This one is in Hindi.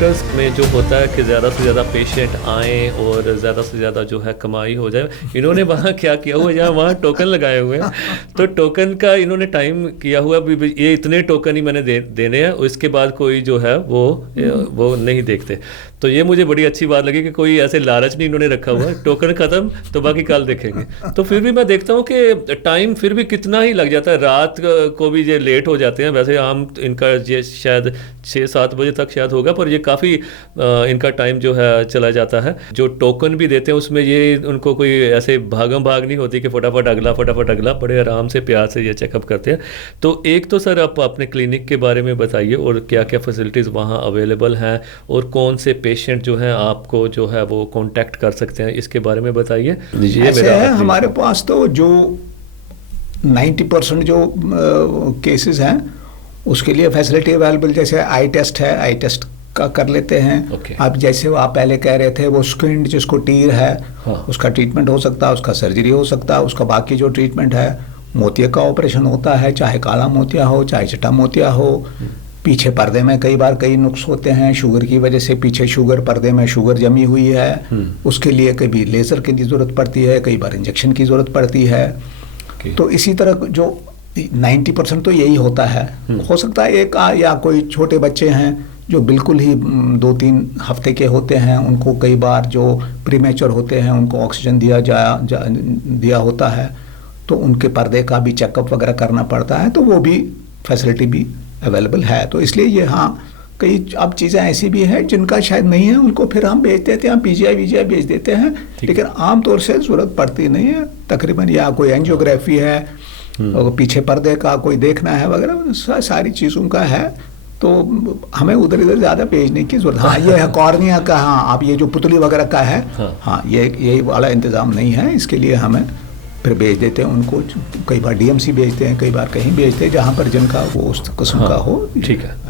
डॉक्टर्स में जो होता है कि ज़्यादा से ज़्यादा पेशेंट आएँ और ज़्यादा से ज़्यादा जो है कमाई हो जाए, इन्होंने वहाँ क्या किया हुआ है, जहाँ वहाँ टोकन लगाए हुए हैं, तो टोकन का इन्होंने टाइम किया हुआ भी, ये इतने टोकन ही मैंने देने हैं, उसके बाद कोई जो है वो नहीं देखते। तो ये मुझे बड़ी अच्छी बात लगी कि कोई ऐसे लालच नहीं इन्होंने रखा हुआ है, टोकन ख़त्म तो बाकी कल देखेंगे। तो फिर भी मैं देखता हूँ कि टाइम फिर भी कितना ही लग जाता है, रात को भी ये लेट हो जाते हैं। वैसे आम इनका ये शायद 6-7 बजे तक शायद होगा, पर ये काफ़ी इनका टाइम जो है चला जाता है। जो टोकन भी देते हैं उसमें ये उनको कोई ऐसे भागम भाग नहीं होती कि फटाफट अगला, बड़े आराम से प्यार से ये चेकअप करते हैं। तो एक तो सर आप अपने क्लिनिक के बारे में बताइए और क्या क्या फैसिलिटीज़ वहाँ अवेलेबल हैं और कौन से पेशेंट जो हैं आपको जो है वो कांटेक्ट कर सकते हैं, इसके बारे में बताइए। ऐसे है हमारे पास तो जो 90% जो केसेस हैं उसके लिए फैसिलिटी अवेलेबल, जैसे आई टेस्ट है, आई टेस्ट का कर लेते हैं। अब जैसे आप पहले कह रहे थे वो स्क्विंट जिसको टीर है, उसका ट्रीटमेंट हो सकता है, उसका सर्जरी हो सकता है, उसका बाकी जो ट्रीटमेंट है, मोतिया का ऑपरेशन होता है, चाहे काला मोतिया हो चाहे चिट्टा मोतिया हो। पीछे पर्दे में कई बार कई नुक्स होते हैं, शुगर की वजह से पीछे शुगर, पर्दे में शुगर जमी हुई है, उसके लिए कभी लेज़र की ज़रूरत पड़ती है, कई बार इंजेक्शन की ज़रूरत पड़ती है। तो इसी तरह जो 90% तो यही होता है। हो सकता है एक या कोई छोटे बच्चे हैं जो बिल्कुल ही 2-3 हफ्ते के होते हैं, उनको कई बार जो प्रीमेच्योर होते हैं उनको ऑक्सीजन दिया होता है, तो उनके पर्दे का भी चेकअप वगैरह करना पड़ता है, तो वो भी फैसिलिटी भी अवेलेबल है। तो इसलिए ये कई अब चीज़ें ऐसी भी हैं जिनका शायद नहीं है, उनको फिर हम भेज देते हैं, पीजीआई वीजीआई भेज देते हैं, लेकिन आमतौर से ज़रूरत पड़ती नहीं है तकरीबन। या कोई एंजियोग्राफी है और पीछे पर्दे का कोई देखना है वगैरह, सारी चीज़ों का है, तो हमें उधर इधर ज़्यादा भेजने की जरूरत। हाँ ये है कॉर्निया का, हाँ अब ये जो पुतली वगैरह का है, हाँ यही वाला इंतज़ाम नहीं है, इसके लिए हमें फिर भेज देते हैं उनको। कई बार डीएमसी भेजते हैं, कई बार कहीं भेजते हैं, जहाँ पर जिनका वो उस किस्म का हो। ठीक है।